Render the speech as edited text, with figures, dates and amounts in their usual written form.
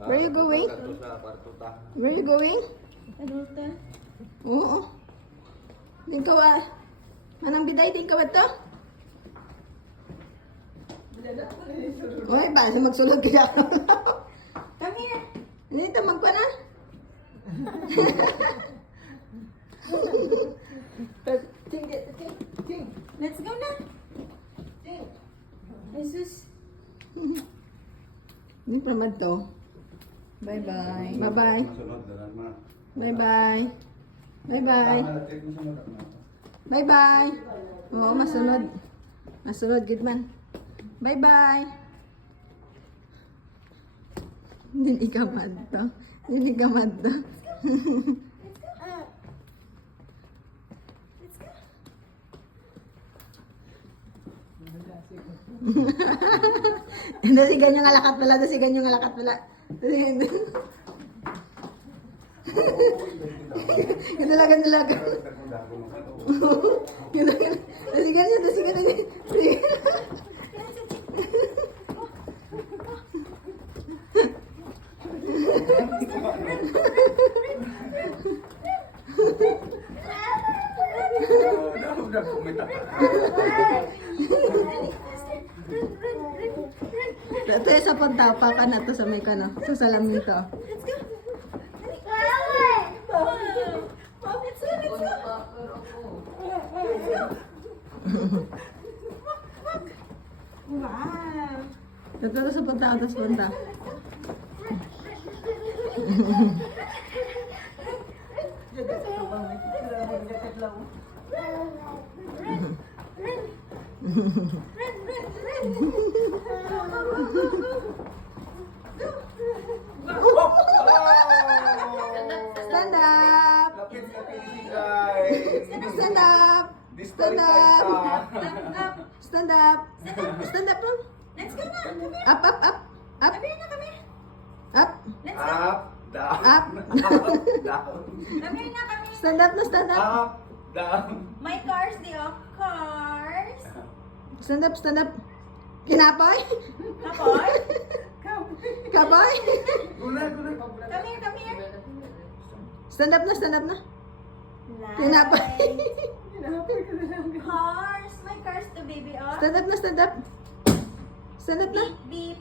Where you going? Where you going? Adulta. Oo. Tingkaw ah. Manang biday, tingkaw ito? Oy, ba? Magsulog kaya ako. Come here. Dito, magpa na. Let's go na. Jesus. Hindi pa naman to. Bye-bye. Bye-bye. Bye-bye. Bye-bye. Bye-bye. Oo, masunod. Masunod, good man. Bye-bye. Hindi ka mad to. Hindi ka mad to. Dasigan yung alakat pala. Dasigan yung alakat pala. Ganalaga, ganalaga. Dasigan niya, dasigan niya. Ito yung sa pagtapa na to sa may kano. Sa salamin to. Wow. Ito sa punta, ito sa punta. Stand up! Stand up! Stand up! Stand up! Stand up, bro! Let's go na. Come here. Up, up, up! Up! Come here na, come here. Up! Let's go. Up, down, Up! down, Come here na, come here. Stand up na, stand up! up, down. My cars, they are cars. Stand up, stand up! Kinapoy? Kapoy? Kapoy? Gulay, gulay. Come here, come here. Stand up na, stand up na! Nice. Kinapoy! Cars. My cars, the baby. Oh. Stand up na, stand up! Stand up na! Beep, beep.